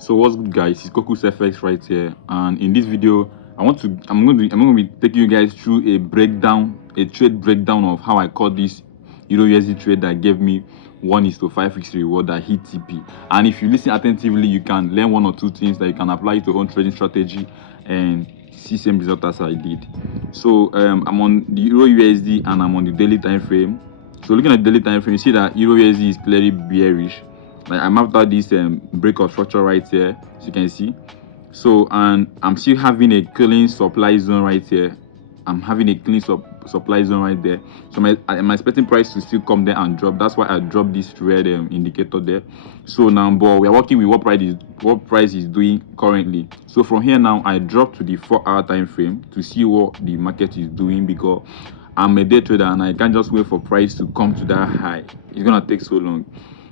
So what's good, guys? It's Contactkokusfx right here, and in this video I'm going to be taking you guys through a trade breakdown of how I caught this EURUSD trade that gave me 1:5 fixed reward that hit TP. And if you listen attentively, you can learn one or two things that you can apply to your own trading strategy and see same result as I did. So I'm on the EURUSD and I'm on the daily time frame. So looking at the daily time frame, you see that EURUSD is clearly bearish. Like I mapped out this breakout structure right here, as you can see. So, and I'm still having a clean supply zone right here. I'm having a clean supply zone right there. So I'm expecting price to still come there and drop. That's why I dropped this red indicator there. So now, but we are working with what price is doing currently. So from here now, I drop to the 4-hour time frame to see what the market is doing, because I'm a day trader and I can't just wait for price to come to that high. It's gonna take so long.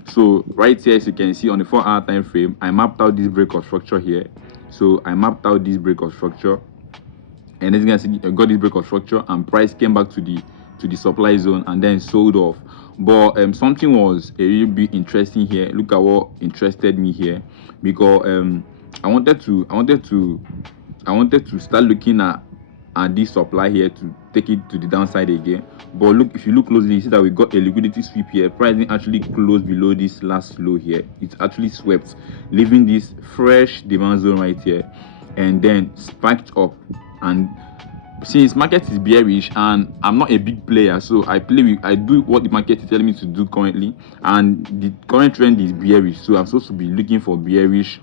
So right here, as you can see on the 4-hour time frame, I mapped out this breakout structure here. So I mapped out this breakout structure, and as you can see, I got this breakout structure, and price came back to the supply zone and then sold off. But something was a little bit interesting here. Look at what interested me here, because I wanted to start looking at this supply here to take it to the downside again. But look, if you look closely, you see that we got a liquidity sweep here. Pricing actually closed below this last low here. It's actually swept, leaving this fresh demand zone right here, and then spiked up. And since market is bearish and I'm not a big player, so I do what the market is telling me to do currently, and the current trend is bearish, so I'm supposed to be looking for bearish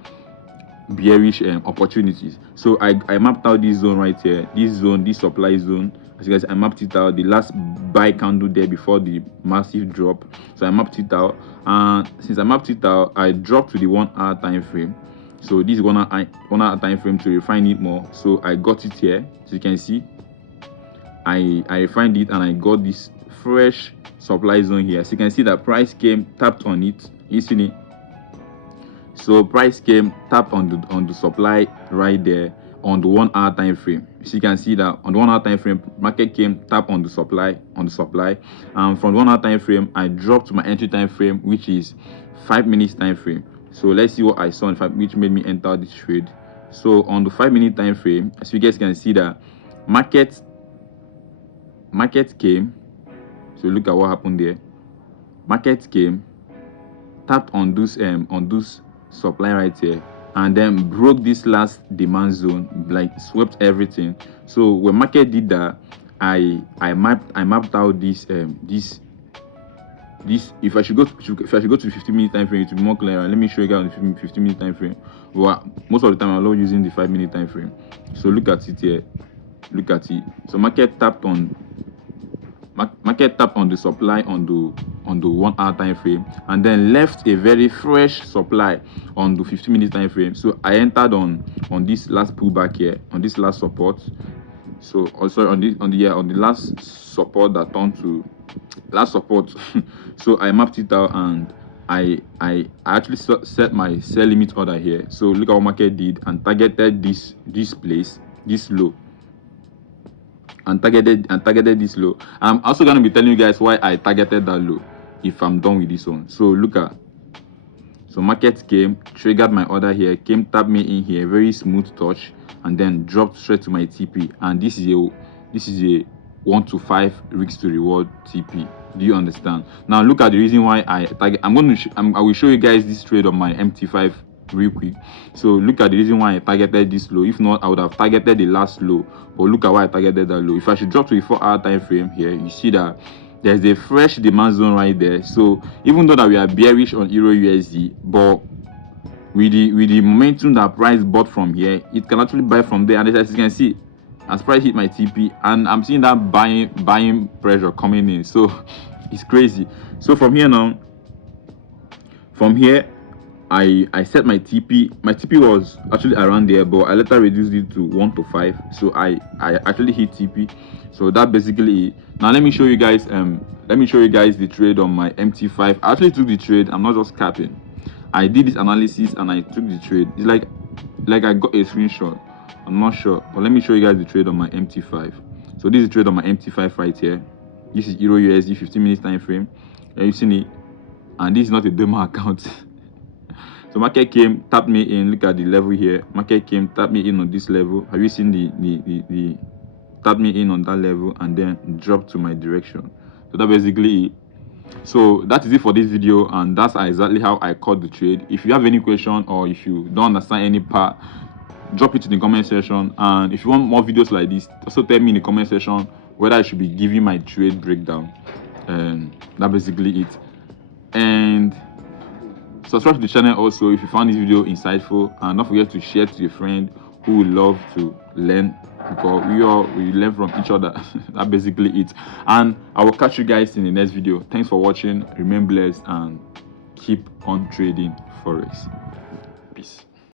opportunities. So I mapped out this zone right here, this supply zone. As you guys, I mapped it out, the last buy candle there before the massive drop. So I mapped it out, and since I mapped it out, I dropped to the 1-hour time frame. So this is 1-hour time frame to refine it more. So I got it here, as you can see. I refined it and I got this fresh supply zone here. As you can see, that price came, tapped on it. You see it? So price came, tapped on the supply right there on the 1-hour time frame. So you can see that on the 1-hour time frame, market came, tapped on the supply, and from the 1-hour time frame, I dropped to my entry time frame, which is 5 minutes time frame. So let's see what I saw in 5, which made me enter this trade. So on the 5-minute time frame, as you guys can see, that market came. So look at what happened there. Market came, tapped on those supply right here, and then broke this last demand zone, like swept everything. So when market did that, I mapped out this if I should go to the 15-minute time frame, it will be more clear. Let me show you guys on the 15-minute time frame. Well, most of the time I love using the 5-minute time frame. So look at it here. Look at it. So market tapped on the supply on the 1-hour time frame, and then left a very fresh supply on the 15-minute time frame. So I entered on this last pullback here, on this last support. So also on the last support that turned to last support. So I mapped it out, and I actually set my sell limit order here. So look at what market did, and targeted this place, this low, and targeted this low. I'm also going to be telling you guys why I targeted that low if I'm done with this one. So look at, so market came, triggered my order here, came, tapped me in here, very smooth touch, and then dropped straight to my TP. And this is a 1-5 risks to reward TP. Do you understand? Now look at the reason why I target. I will show you guys this trade on my MT5 real quick. So look at the reason why I targeted this low. If not, I would have targeted the last low. But look at why I targeted that low. If I should drop to the 4-hour time frame here, you see that there's a fresh demand zone right there. So even though that we are bearish on EURUSD, but with the momentum that price bought from here, it can actually buy from there. And as you can see, as price hit my TP, and I'm seeing that buying pressure coming in. So it's crazy. So from here now, I set my TP. My TP was actually around there, but I later reduced it to 1-5. So I actually hit TP. So that basically it. Now let me show you guys the trade on my MT5. I actually took the trade. I'm not just capping. I did this analysis and I took the trade. It's like I got a screenshot. I'm not sure, but let me show you guys the trade on my MT5. So this is the trade on my MT5 right here. This is EURUSD 15 minutes time frame. You've seen it, and this is not a demo account. So market came, tapped me in. Look at the level here. Market came, tapped me in on this level. Have you seen the tapped me in on that level and then dropped to my direction? So that basically it. So that is it for this video, and that's exactly how I caught the trade. If you have any question or if you don't understand any part, drop it in the comment section. And if you want more videos like this, also tell me in the comment section whether I should be giving my trade breakdown. And that's basically it. And subscribe to the channel also if you found this video insightful, and don't forget to share to your friend who would love to learn, because we learn from each other. That's basically it. And I will catch you guys in the next video. Thanks for watching. Remain blessed and keep on trading Forex. Peace.